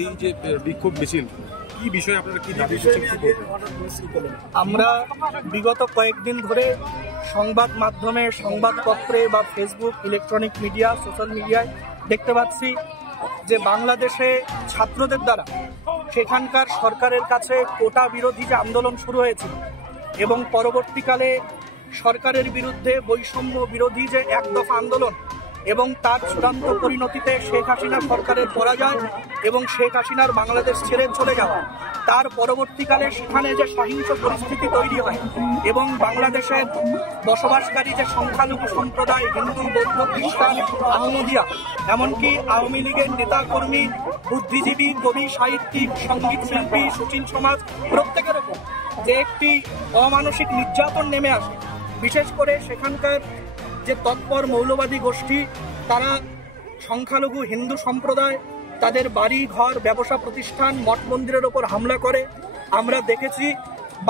এই যে বিক্ষোভ মিছিল কি বিষয়, আপনারা কি দাবি করছেন? আমরা বিগত কয়েকদিন ধরে সংবাদ মাধ্যমে, সংবাদপত্রে বা ফেসবুক, ইলেকট্রনিক মিডিয়া, সোশ্যাল মিডিয়ায় দেখতে পাচ্ছি যে বাংলাদেশে ছাত্রদের দ্বারা সেখানকার সরকারের কাছে কোটা বিরোধী যে আন্দোলন শুরু হয়েছিল এবং পরবর্তীকালে সরকারের বিরুদ্ধে বৈষম্য বিরোধী যে এক দফা আন্দোলন এবং তার চূড়ান্ত পরিণতিতে শেখ হাসিনা সরকারের পরাজয় এবং শেখ হাসিনার বাংলাদেশ ছেড়ে চলে যাওয়া, তার পরবর্তীকালে সেখানে যে সহিংস পরিস্থিতি তৈরি হয় এবং বাংলাদেশের বসবাসকারী যে সংখ্যালঘু সম্প্রদায়, হিন্দু, বৌদ্ধ, খ্রিস্টান, আহমদিয়া, এমনকি আওয়ামী লীগের নেতাকর্মী, বুদ্ধিজীবী, কবি, সাহিত্যিক, সঙ্গীত শিল্পী, সুশীল সমাজ, প্রত্যেকের ওপর যে একটি অমানসিক নির্যাতন নেমে আসে, বিশেষ করে সেখানকার যে তৎপর মৌলবাদী গোষ্ঠী, তারা সংখ্যালঘু হিন্দু সম্প্রদায়, তাদের বাড়ি ঘর, ব্যবসা প্রতিষ্ঠান, মঠ মন্দিরের ওপর হামলা করে। আমরা দেখেছি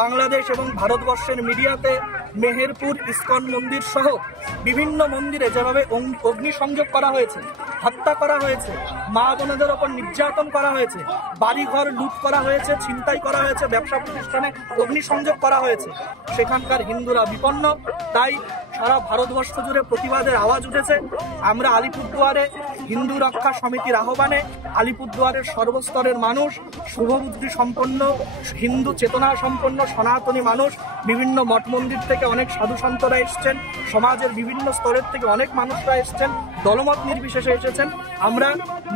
বাংলাদেশ এবং ভারতবর্ষের মিডিয়াতে মেহেরপুর ইস্কন মন্দির সহ বিভিন্ন মন্দিরে যেভাবে অগ্নিসংযোগ করা হয়েছে, হত্যা করা হয়েছে, মা বোনেদের ওপর নির্যাতন করা হয়েছে, বাড়িঘর লুট করা হয়েছে, ছিনতাই করা হয়েছে, ব্যবসা প্রতিষ্ঠানে অগ্নিসংযোগ করা হয়েছে। সেখানকার হিন্দুরা বিপন্ন, তাই সারা ভারতবর্ষ জুড়ে প্রতিবাদের আওয়াজ উঠেছে। আমরা আলিপুরদুয়ারে হিন্দু রক্ষা সমিতির আহ্বানে আলিপুরদুয়ারের সর্বস্তরের মানুষ, শুভবুদ্ধি সম্পন্ন, হিন্দু চেতনা সম্পন্ন সনাতনী মানুষ, বিভিন্ন মঠ মন্দির থেকে অনেক সাধু সন্তরা এসছেন, সমাজের বিভিন্ন স্তরের থেকে অনেক মানুষরা এসছেন, দলমত নির্বিশেষে এসেছেন। আমরা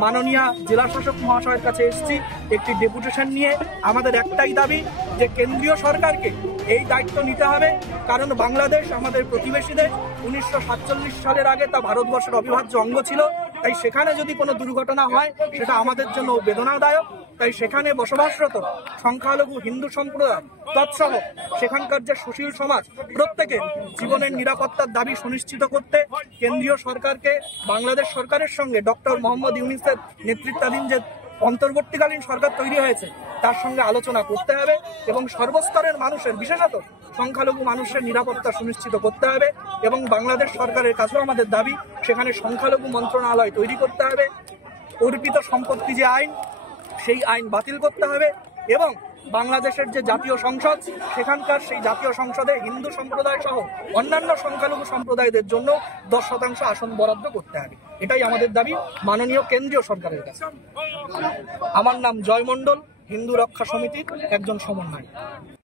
মাননীয় জেলা শাসক মহাশয়ের কাছে এসেছি একটি ডেপুটেশন নিয়ে। আমাদের একটাই দাবি যে কেন্দ্রীয় সরকারকে এই দায়িত্ব নিতে হবে, কারণ বাংলাদেশ আমাদের প্রতিবেশী দেশ। 1947 সালের আগে তা ভারতবর্ষের অবিভাজ্য অঙ্গ ছিল, তাই সেখানে যদি কোনো দুর্ঘটনা হয় সেটা আমাদের জন্য বেদনাদায়ক। তাই সেখানে বসবাসরত সংখ্যালঘু হিন্দু সম্প্রদায় তৎসহ সেখানকার যে সুশীল সমাজ, প্রত্যেকের জীবনের নিরাপত্তার দাবি সুনিশ্চিত করতে কেন্দ্রীয় সরকারকে বাংলাদেশ সরকারের সঙ্গে ডক্টর মোহাম্মদ ইউনূসের নেতৃত্বাধীন যে অন্তর্বর্তীকালীন সরকার তৈরি হয়েছে তার সঙ্গে আলোচনা করতে হবে এবং সর্বস্তরের মানুষের, বিশেষত সংখ্যালঘু মানুষের নিরাপত্তা সুনিশ্চিত করতে হবে। এবং বাংলাদেশ সরকারের কাছেও আমাদের দাবি সেখানে সংখ্যালঘু মন্ত্রণালয় তৈরি করতে হবে, অর্পিত সম্পত্তি যে আইন, সেই আইন বাতিল করতে হবে এবং বাংলাদেশের যে জাতীয় সংসদ, সেখানকার সেই জাতীয় সংসদে হিন্দু সম্প্রদায় সহ অন্যান্য সংখ্যালঘু সম্প্রদায়দের জন্য 10% আসন বরাদ্দ করতে হবে। এটাই আমাদের দাবি মাননীয় কেন্দ্রীয় সরকারের কাছে। আমার নাম জয় মণ্ডল, হিন্দু রক্ষা সমিতির একজন সমন্বয়ক।